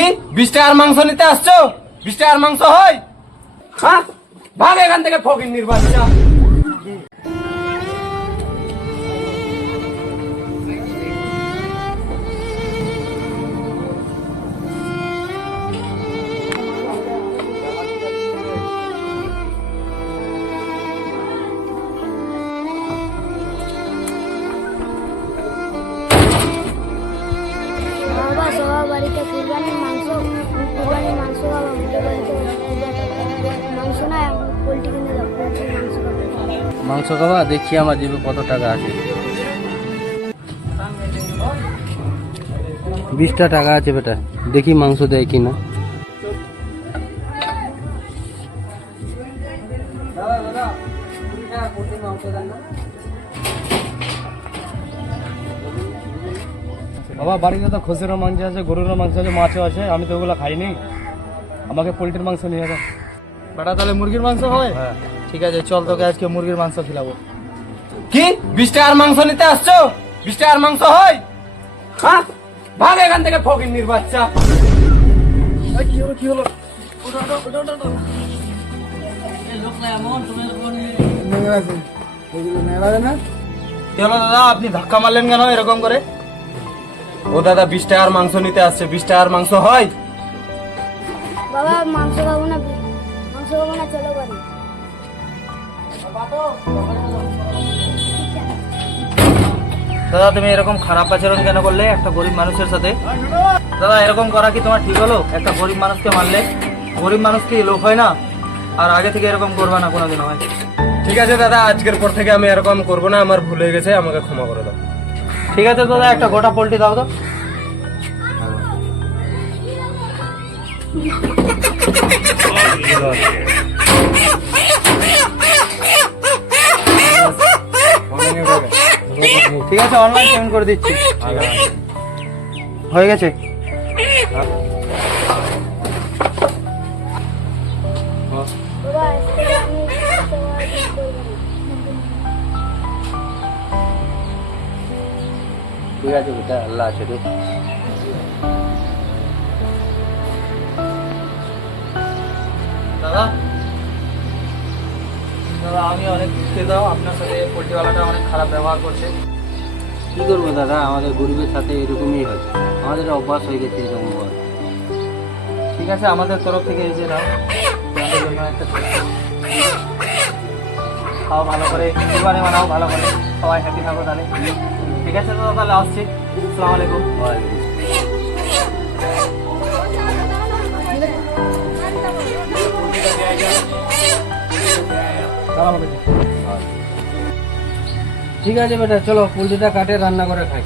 কি 20 টাকার মাংস নিতে আসছো? 20 টাকার মাংস হয়? হ্যাঁ, ভাগ এখান থেকে ফকিন্নির বাচ্চা। বাবা সবার বাড়িতে কুরবানির মাংস বাবা আমাদের বাড়িতে মাংস না পোলট্রি কিনে দাও, পোলট্রির মাংস খাবো। মাংস খাবা? দেখি আমার জিভে কত টাকা আছে। 20টা টাকা আছে বেটা, দেখি মাংস দেয় কিনা। বাবা বাড়িতে তো খসিরও মাংস আছে, গরুরও মাংস আছে, মাছও আছে, আমি তো ওগুলো খাইনি। আমাকে পোলট্রির মাংস নিয়ে যাও। বেটা তাহলে মুরগির মাংস হয়? হ্যাঁ। ঠিক আছে, চল তোকে আজকে মুরগির মাংস খিলাবো। কি 20 টাকার মাংস নিতে আসছো? 20 টাকার মাংস হয়? হ্যাঁ, ভাগ এখান থেকে ফকিন্নির বাচ্চা। কি হলো? কি হলো দাদা, আপনি ধাক্কা মারলেন কেন এরকম করে? ও দাদা 20 টাকার মাংস নিতে আসছে, 20 টাকার মাংস হয়? বাবা মাংস খাবো না, চলো বাড়ি। দাদা তুমি এরকম খারাপ আচরণ কেন করলে একটা গরিব মানুষের সাথে? দাদা এরকম করা কি তোমার ঠিক হলো? একটা গরিব মানুষকে মারলে? গরিব মানুষ কি লোক হয় না? আর আগে থেকে এরকম করবা না কোনোদিন হয়। ঠিক আছে দাদা, আজকের পর থেকে আমি এরকম করবো না, আমার ভুল হয়ে গেছে, আমাকে ক্ষমা করে দাও। ঠিক আছে দাদা, একটা গোটা পোল্ট্রি দাও তো। ঠিক আছে, অনলাইন পেমেন্ট করে দিচ্ছি। হয়ে গেছে। বাবা আজকে আমি তোমার কি করবো? ঠিক আছে বেটা, আল্লাহ আছে রে। দাদা দাদা আমি অনেক দুঃখিত, আপনার সাথে পোল্ট্রিওয়ালাটা অনেক খারাপ ব্যবহার করছে। কি করবো দাদা, আমাদের গরিবের সাথে এরকমই হয়, আমাদের অভ্যাস হয়ে গেছে এরকম হওয়ার। ঠিক আছে, আমাদের তরফ থেকে এই যে নাও, তোমাদের জন্য একটা খাও ভালো করে, কুরবানি বানাও ভালো করে, সবাই হ্যাপি থাকো তাহলে। ঠিক আছে দাদা, তাহলে আসছি। আসসালামু আলাইকুম। ঠিক আছে বেটা, চলো পোলট্রিটা কাটে রান্না করে খাই।